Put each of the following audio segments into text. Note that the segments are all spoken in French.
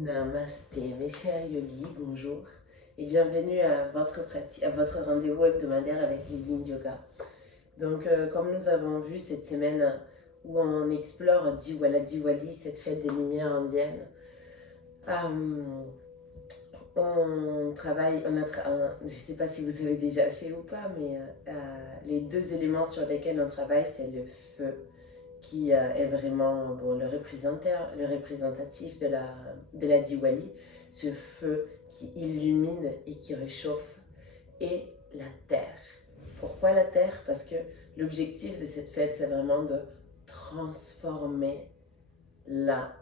Namasté, mes chers yogis, bonjour et bienvenue à votre rendez-vous hebdomadaire avec le Yin Yoga. Donc, comme nous avons vu cette semaine où on explore Diwali, cette fête des lumières indiennes, on travaille, je ne sais pas si vous avez déjà fait ou pas, mais les deux éléments sur lesquels on travaille, c'est le feu qui est vraiment le représentatif de la Diwali, ce feu qui illumine et qui réchauffe, et la terre. Pourquoi la terre? Parce que l'objectif de cette fête, c'est vraiment de transformer la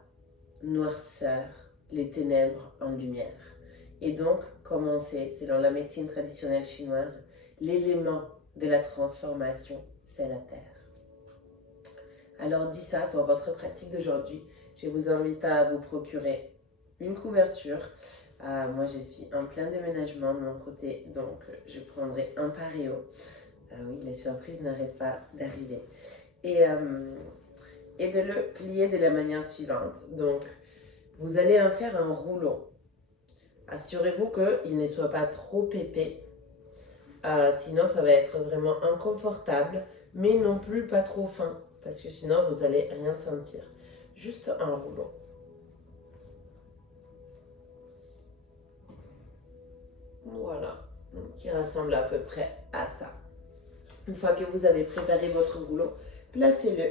noirceur, les ténèbres en lumière. Et donc, comme on sait, selon la médecine traditionnelle chinoise, l'élément de la transformation, c'est la terre. Alors, dit ça, pour votre pratique d'aujourd'hui, je vous invite à vous procurer une couverture. Moi, je suis en plein déménagement de mon côté, donc je prendrai un pareo. Oui, les surprises n'arrêtent pas d'arriver. Et de le plier de la manière suivante. Donc, vous allez en faire un rouleau. Assurez-vous qu'il ne soit pas trop épais. Sinon, ça va être vraiment inconfortable, mais non plus pas trop fin, parce que sinon, vous n'allez rien sentir. Juste un rouleau. Voilà, donc, qui ressemble à peu près à ça. Une fois que vous avez préparé votre rouleau, placez-le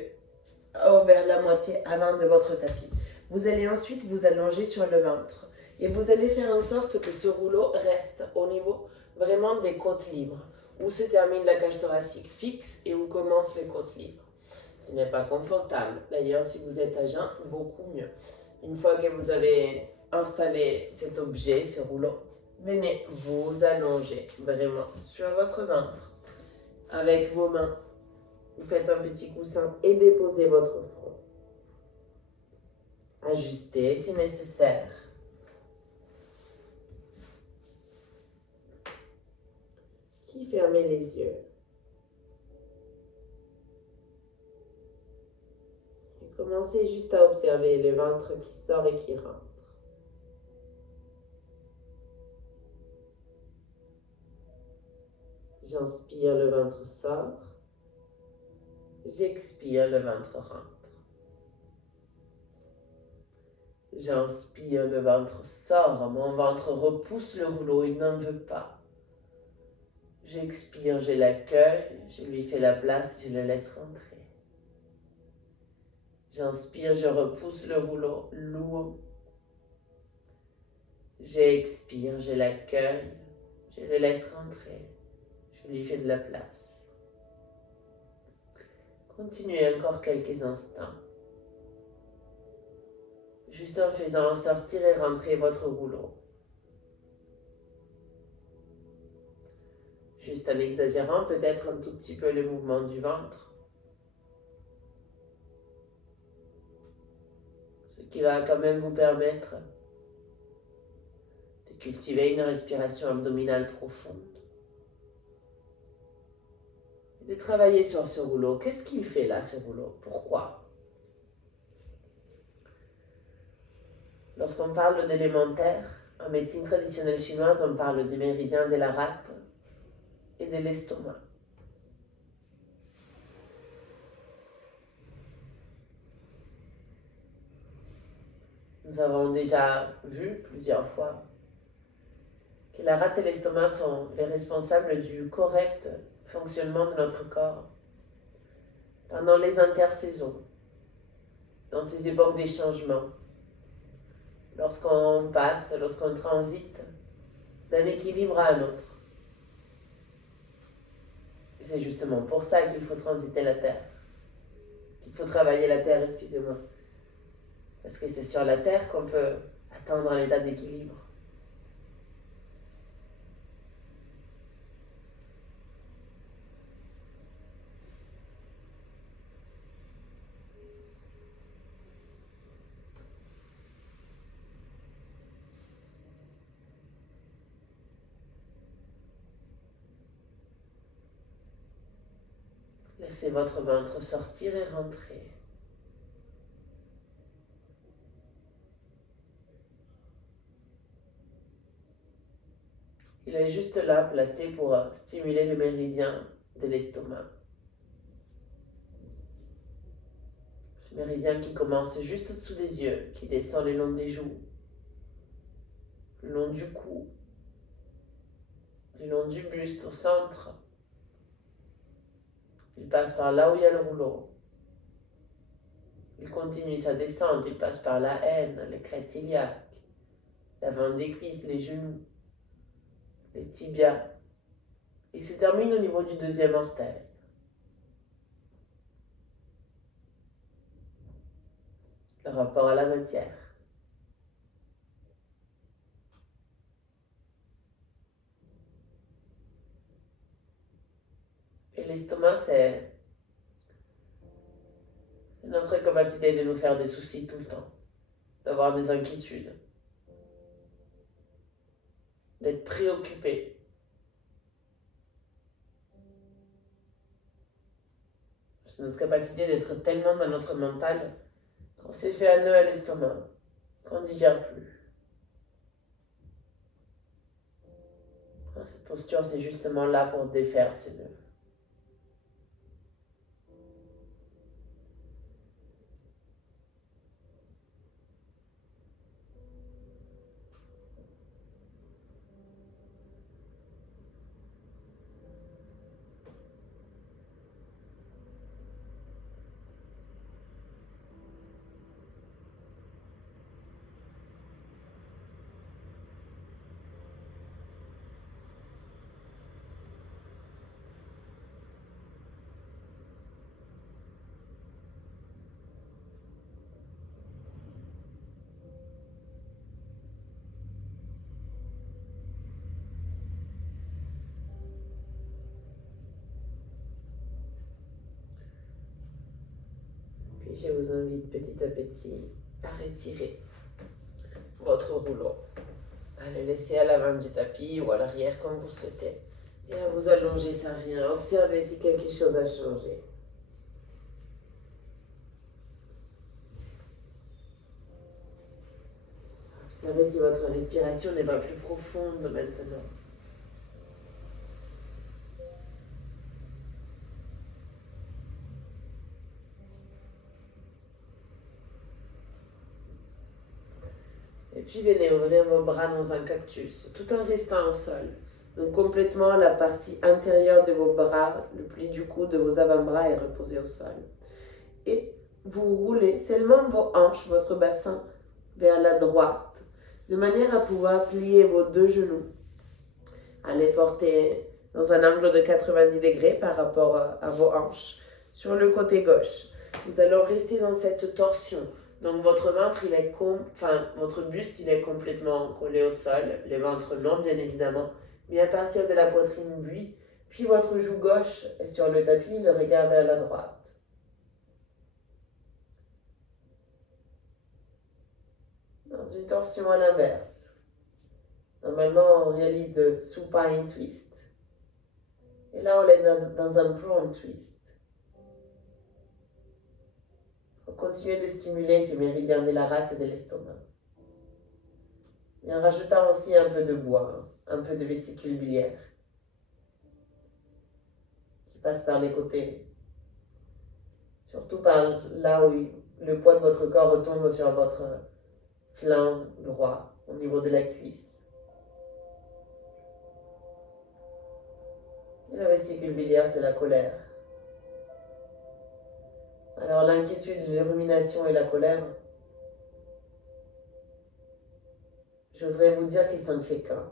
vers la moitié avant de votre tapis. Vous allez ensuite vous allonger sur le ventre et vous allez faire en sorte que ce rouleau reste au niveau vraiment des côtes libres, où se termine la cage thoracique fixe et où commencent les côtes libres. Ce n'est pas confortable. D'ailleurs, si vous êtes à jeun, beaucoup mieux. Une fois que vous avez installé cet objet, ce rouleau, venez vous allonger vraiment sur votre ventre. Avec vos mains, vous faites un petit coussin et déposez votre front. Ajustez si nécessaire. Puis fermez les yeux. Et commencez juste à observer le ventre qui sort et qui rentre. J'inspire, le ventre sort. J'expire, le ventre rentre. J'inspire, le ventre sort. Mon ventre repousse le rouleau, il n'en veut pas. J'expire, je l'accueille, je lui fais la place, je le laisse rentrer. J'inspire, je repousse le rouleau lourd. J'expire, je l'accueille, je le laisse rentrer, je lui fais de la place. Continuez encore quelques instants. Juste en faisant sortir et rentrer votre rouleau. Juste en exagérant peut-être un tout petit peu le mouvement du ventre. Ce qui va quand même vous permettre de cultiver une respiration abdominale profonde. Et de travailler sur ce rouleau. Qu'est-ce qu'il fait là, ce rouleau? Pourquoi? Lorsqu'on parle d'élémentaire, en médecine traditionnelle chinoise, on parle du méridien de la rate et de l'estomac. Nous avons déjà vu plusieurs fois que la rate et l'estomac sont les responsables du correct fonctionnement de notre corps pendant les intersaisons, dans ces époques des changements, lorsqu'on transite d'un équilibre à un autre. C'est justement pour ça qu'il faut transiter la terre, qu'il faut travailler la terre, excusez-moi. Parce que c'est sur la terre qu'on peut atteindre un état d'équilibre. Laissez votre ventre sortir et rentrer. est juste là, placé pour stimuler le méridien de l'estomac. Le méridien qui commence juste au-dessous des yeux, qui descend le long des joues, le long du cou, le long du buste au centre. Il passe par là où il y a le rouleau. Il continue sa descente, il passe par la haine, les crêtes iliaques, l'avant des cuisses, les genoux, les tibias. Il se termine au niveau du deuxième orteil. Le rapport à la matière. Et l'estomac, c'est notre capacité de nous faire des soucis tout le temps, d'avoir des inquiétudes, d'être préoccupé. C'est notre capacité d'être tellement dans notre mental qu'on s'est fait un nœud à l'estomac, qu'on ne digère plus. Cette posture, c'est justement là pour défaire ces nœuds. Puis je vous invite petit à petit à retirer votre rouleau, à le laisser à l'avant du tapis ou à l'arrière comme vous souhaitez, et à vous allonger sans rien. Observez si quelque chose a changé. Observez si votre respiration n'est pas plus profonde maintenant. Et puis venez ouvrir vos bras dans un cactus, tout en restant au sol. Donc complètement la partie intérieure de vos bras, le pli du cou de vos avant-bras est reposé au sol. Et vous roulez seulement vos hanches, votre bassin vers la droite, de manière à pouvoir plier vos deux genoux, à les porter dans un angle de 90 degrés par rapport à vos hanches. Sur le côté gauche, vous allez rester dans cette torsion. Donc votre ventre, votre buste, il est complètement collé au sol, le ventre non bien évidemment, mais à partir de la poitrine, oui. Puis votre joue gauche est sur le tapis, le regard vers la droite. Dans une torsion à l'inverse. Normalement, on réalise le supine twist. Et là, on est dans un prone twist. On continue de stimuler ces méridiens de la rate et de l'estomac. Et en rajoutant aussi un peu de bois, un peu de vésicule biliaire qui passe par les côtés. Surtout par là où le poids de votre corps retombe sur votre flanc droit, au niveau de la cuisse. Et la vésicule biliaire, c'est la colère. Alors l'inquiétude, les ruminations et la colère, j'oserais vous dire qu'il s'en fait qu'un.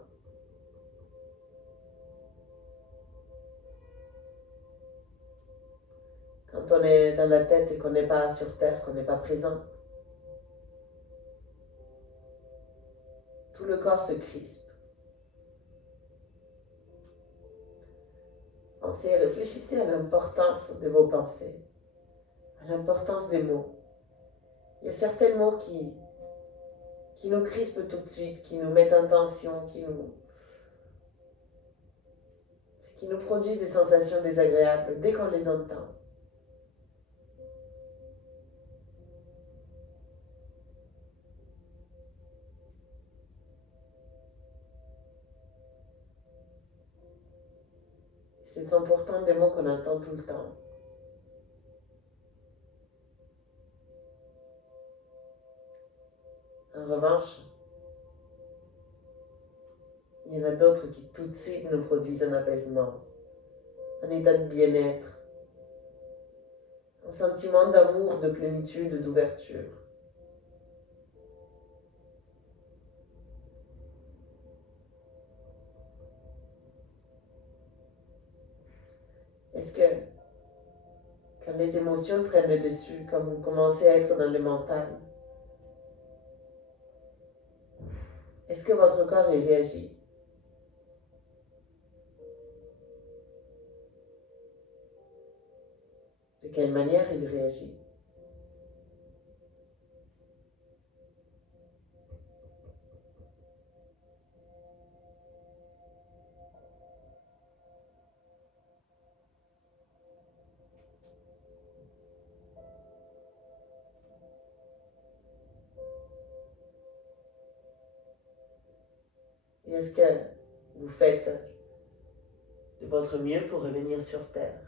Quand on est dans la tête et qu'on n'est pas sur terre, qu'on n'est pas présent, tout le corps se crispe. Pensez, réfléchissez à l'importance de vos pensées, à l'importance des mots. Il y a certains mots qui nous crispent tout de suite, qui nous mettent en tension, qui nous produisent des sensations désagréables dès qu'on les entend. Ce sont pourtant des mots qu'on entend tout le temps. En revanche, il y en a d'autres qui tout de suite nous produisent un apaisement, un état de bien-être, un sentiment d'amour, de plénitude, d'ouverture. Est-ce que quand les émotions prennent le dessus, quand vous commencez à être dans le mental, est-ce que votre corps y réagit? De quelle manière il réagit? Et est-ce que vous faites de votre mieux pour revenir sur Terre?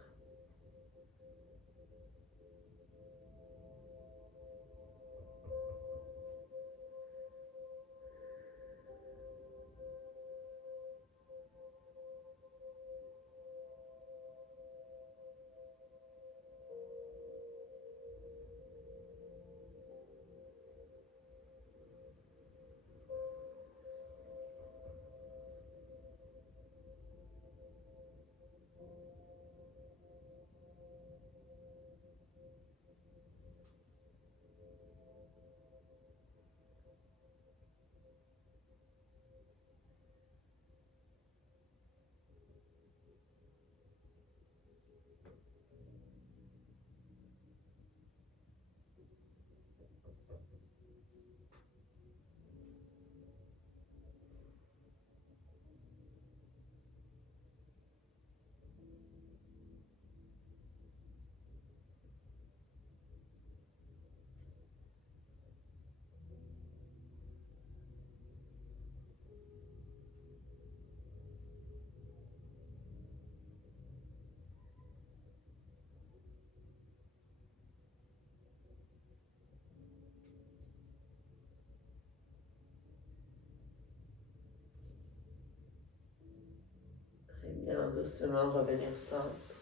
Très bien, doucement revenir simple.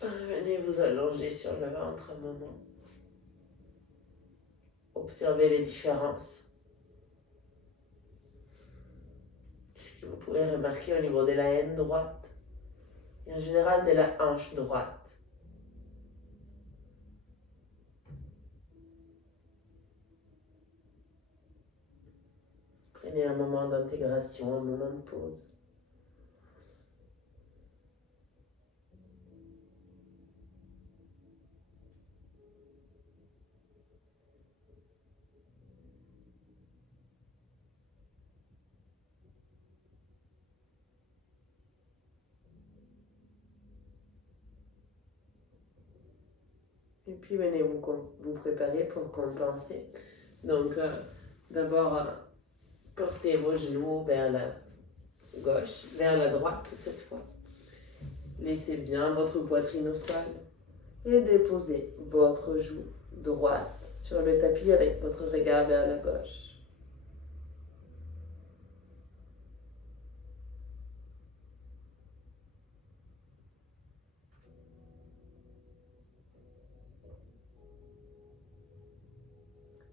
Venez vous allonger sur le ventre un moment. Observez les différences que vous pouvez remarquer au niveau de la haine droite et en général de la hanche droite. Prenez un moment d'intégration, un moment de pause. Et puis venez vous préparer pour compenser. Donc d'abord, portez vos genoux vers la gauche, vers la droite cette fois. Laissez bien votre poitrine au sol et déposez votre joue droite sur le tapis avec votre regard vers la gauche.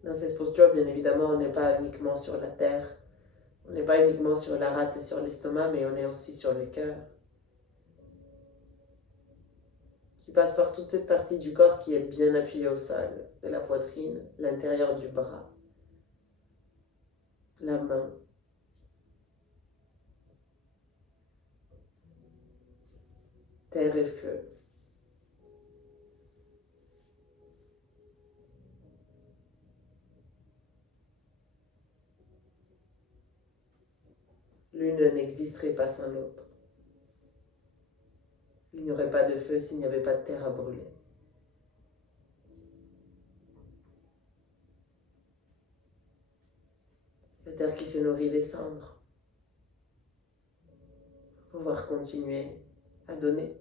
Dans cette posture, bien évidemment, on n'est pas uniquement sur la terre, on n'est pas uniquement sur la rate et sur l'estomac, mais on est aussi sur le cœur, qui passe par toute cette partie du corps qui est bien appuyée au sol, de la poitrine, l'intérieur du bras, la main. Terre et feu. L'une n'existerait pas sans l'autre. Il n'y aurait pas de feu s'il n'y avait pas de terre à brûler. La terre qui se nourrit des cendres. pouvoir continuer à donner.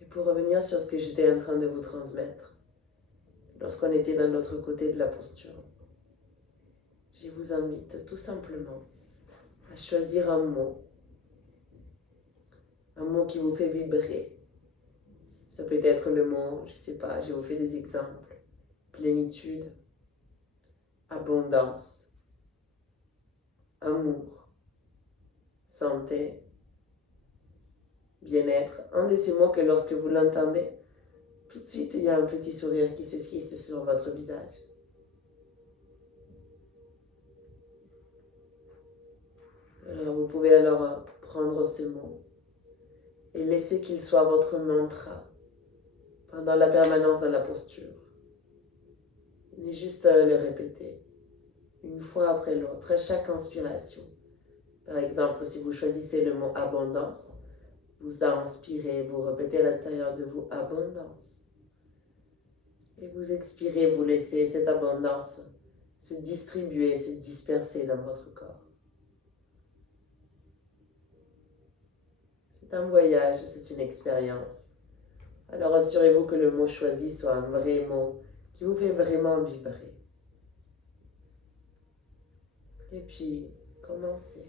Et pour revenir sur ce que j'étais en train de vous transmettre, lorsqu'on était dans l'autre côté de la posture, je vous invite tout simplement à choisir un mot qui vous fait vibrer. Ça peut être le mot, je ne sais pas, je vous fais des exemples, plénitude, abondance, amour, santé, bien-être. Un de ces mots que lorsque vous l'entendez, tout de suite il y a un petit sourire qui s'esquisse sur votre visage. Alors vous pouvez alors prendre ce mot et laisser qu'il soit votre mantra pendant la permanence dans la posture. Mais juste le répéter une fois après l'autre, à chaque inspiration. Par exemple, si vous choisissez le mot abondance, vous inspirez, vous répétez à l'intérieur de vous abondance. Et vous expirez, vous laissez cette abondance se distribuer, se disperser dans votre corps. C'est un voyage, c'est une expérience. Alors assurez-vous que le mot choisi soit un vrai mot qui vous fait vraiment vibrer. Et puis, commencez.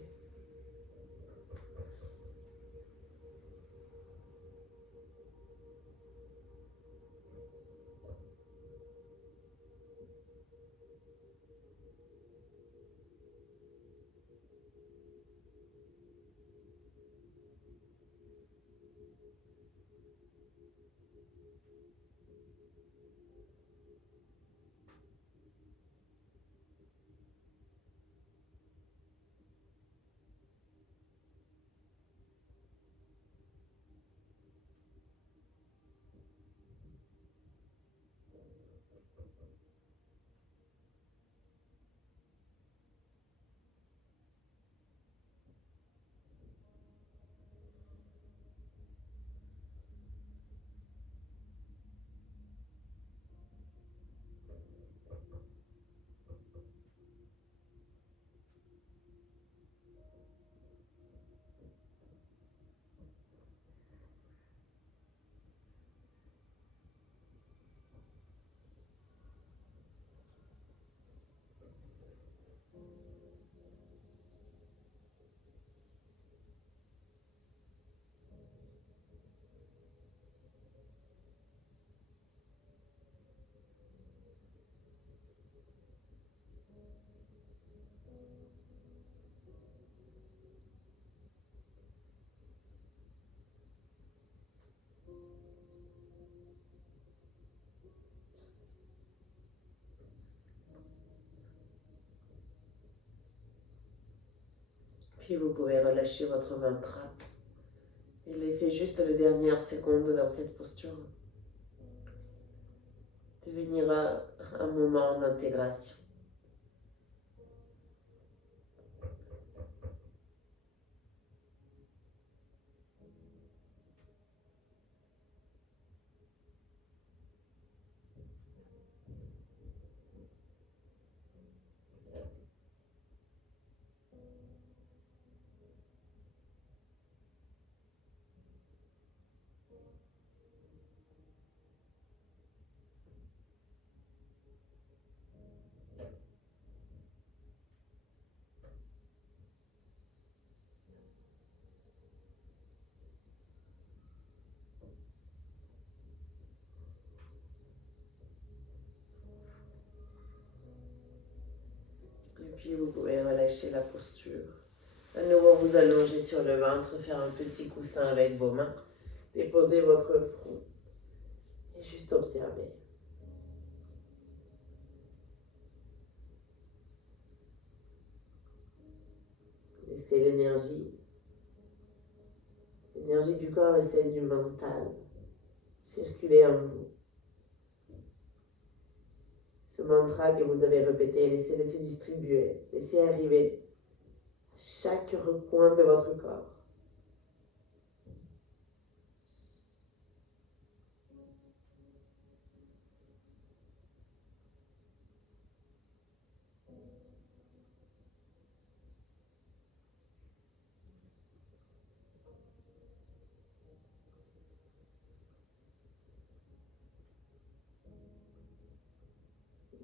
Puis vous pouvez relâcher votre mantra et laisser juste les dernières secondes dans cette posture devenir un moment d'intégration. Et puis vous pouvez relâcher la posture. À nouveau, vous allongez sur le ventre, faire un petit coussin avec vos mains. Déposez votre front et juste observer. Laissez l'énergie du corps et celle du mental circuler en vous. Ce mantra que vous avez répété, laissez-le se distribuer, laissez arriver à chaque recoin de votre corps.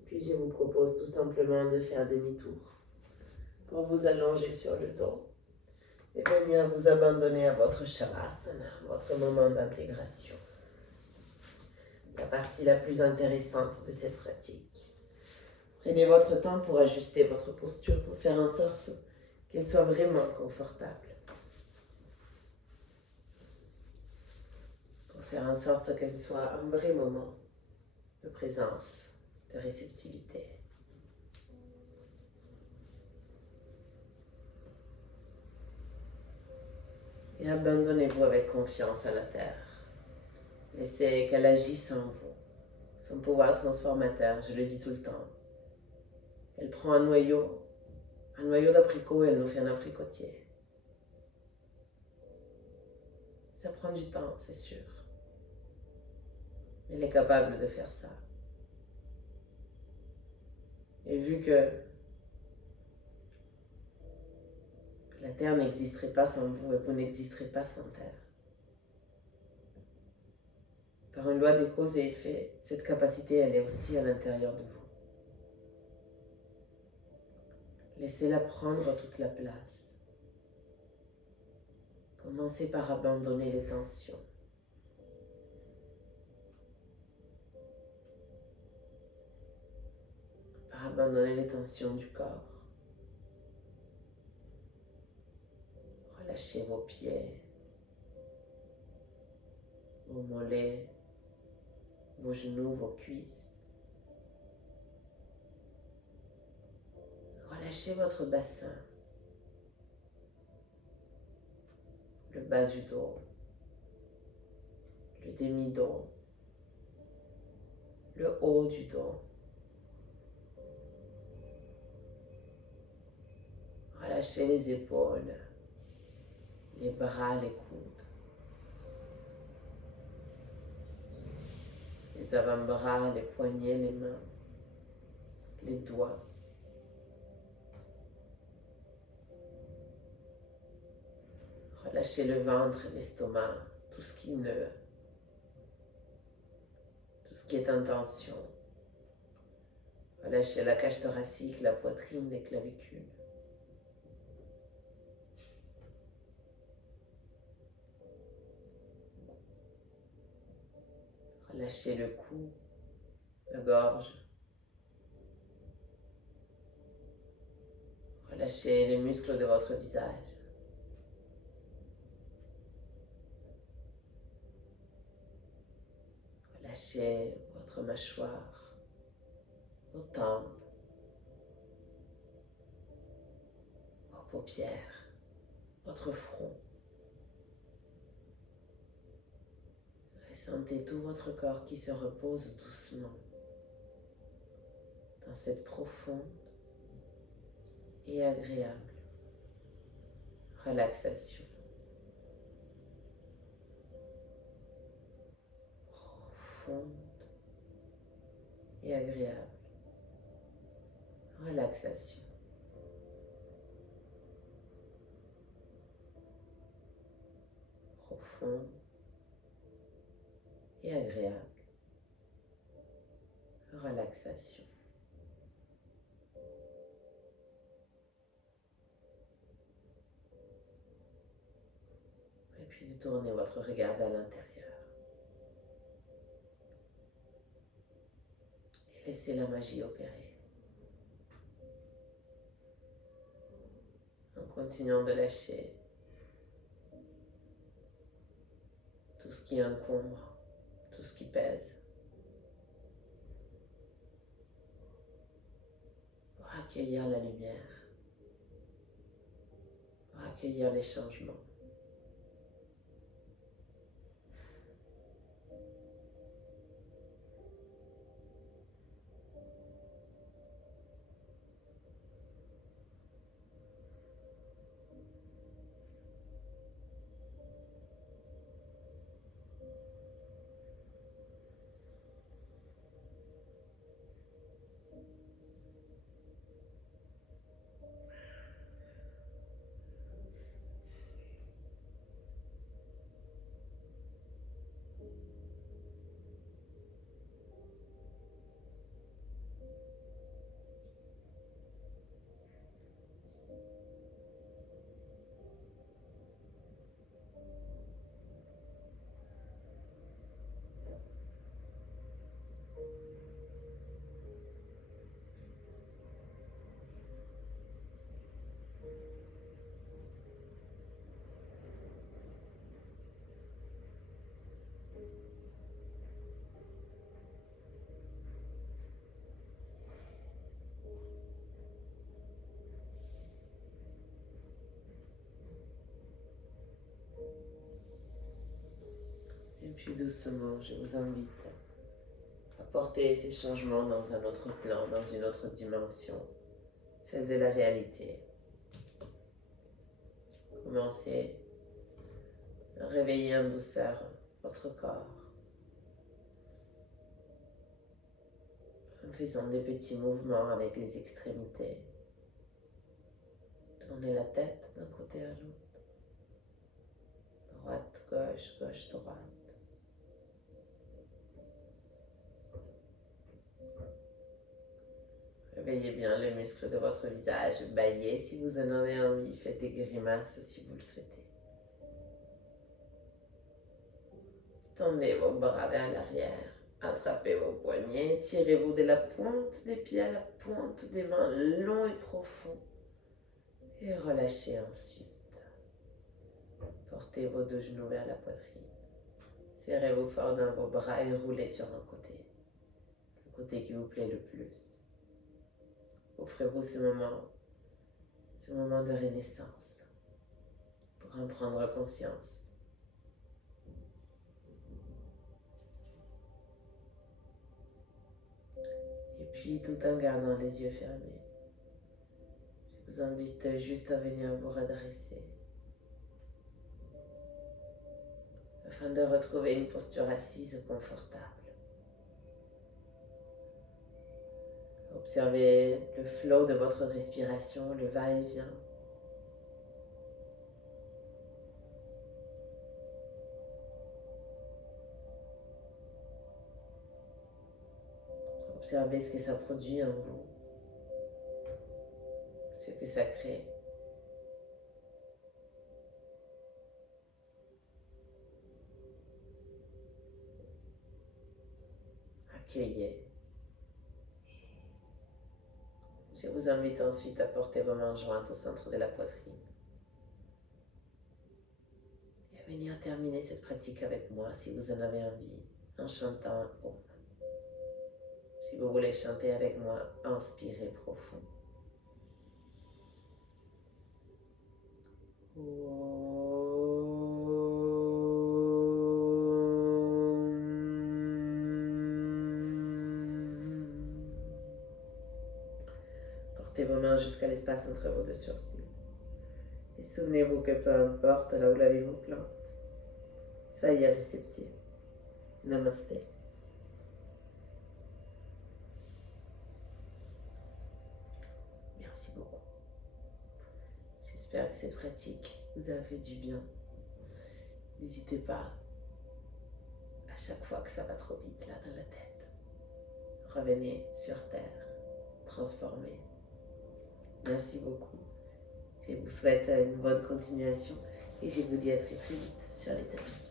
Puis je vous propose tout simplement de faire demi-tour pour vous allonger sur le dos et venir vous abandonner à votre Shavasana, votre moment d'intégration. La partie la plus intéressante de cette pratique. Prenez votre temps pour ajuster votre posture, pour faire en sorte qu'elle soit vraiment confortable. Pour faire en sorte qu'elle soit un vrai moment de présence, de réceptivité. Et abandonnez-vous avec confiance à la terre. Laissez qu'elle agisse en vous. Son pouvoir transformateur, je le dis tout le temps. Elle prend un noyau d'abricot et elle nous fait un abricotier. Ça prend du temps, c'est sûr. Mais elle est capable de faire ça. Et vu que la terre n'existerait pas sans vous et vous n'existerez pas sans terre, par une loi de cause et effet, cette capacité, elle est aussi à l'intérieur de vous. Laissez-la prendre toute la place. Commencez par abandonner les tensions. Par abandonner les tensions du corps. Relâchez vos pieds, vos mollets, vos genoux, vos cuisses. Relâchez votre bassin, le bas du dos, le demi-dos, le haut du dos. Relâchez les épaules, les bras, les coudes, les avant-bras, les poignets, les mains, les doigts. Relâchez le ventre, l'estomac, tout ce qui est en tension. Relâchez la cage thoracique, la poitrine, les clavicules. Relâchez le cou, la gorge. Relâchez les muscles de votre visage. Relâchez votre mâchoire, vos tempes, vos paupières, votre front. Ressentez tout votre corps qui se repose doucement dans cette profonde et agréable relaxation. Profonde et agréable relaxation. Profonde et agréable relaxation. Et puis détournez votre regard à l'intérieur. Et laissez la magie opérer. En continuant de lâcher tout ce qui encombre, tout ce qui pèse. Pour accueillir la lumière, pour accueillir les changements. puis doucement, je vous invite à porter ces changements dans un autre plan, dans une autre dimension, celle de la réalité. Commencez à réveiller en douceur votre corps en faisant des petits mouvements avec les extrémités. Tournez la tête d'un côté à l'autre. Droite, gauche, gauche, droite. Réveillez bien les muscles de votre visage. Baillez si vous en avez envie. Faites des grimaces si vous le souhaitez. Tendez vos bras vers l'arrière. Attrapez vos poignets. Tirez-vous de la pointe des pieds à la pointe des mains, long et profond. Et relâchez ensuite. Portez vos deux genoux vers la poitrine. Serrez-vous fort dans vos bras et roulez sur un côté. Le côté qui vous plaît le plus. Offrez-vous ce moment de renaissance pour en prendre conscience. Et puis, tout en gardant les yeux fermés, je vous invite juste à venir vous redresser afin de retrouver une posture assise confortable. Observez le flot de votre respiration, le va-et-vient. Observez ce que ça produit en vous, ce que ça crée. Accueillez. Je vous invite ensuite à porter vos mains jointes au centre de la poitrine. Et à venir terminer cette pratique avec moi si vous en avez envie, en chantant un Om. Si vous voulez chanter avec moi, inspirez profond. Portez vos mains jusqu'à l'espace entre vos deux sourcils. Et souvenez-vous que peu importe là où la vie vous plante, soyez réceptif. Namasté. Merci beaucoup. J'espère que cette pratique vous a fait du bien. N'hésitez pas, à chaque fois que ça va trop vite là dans la tête, revenez sur terre, transformez. Merci beaucoup. Je vous souhaite une bonne continuation et je vous dis à très vite sur les tapis.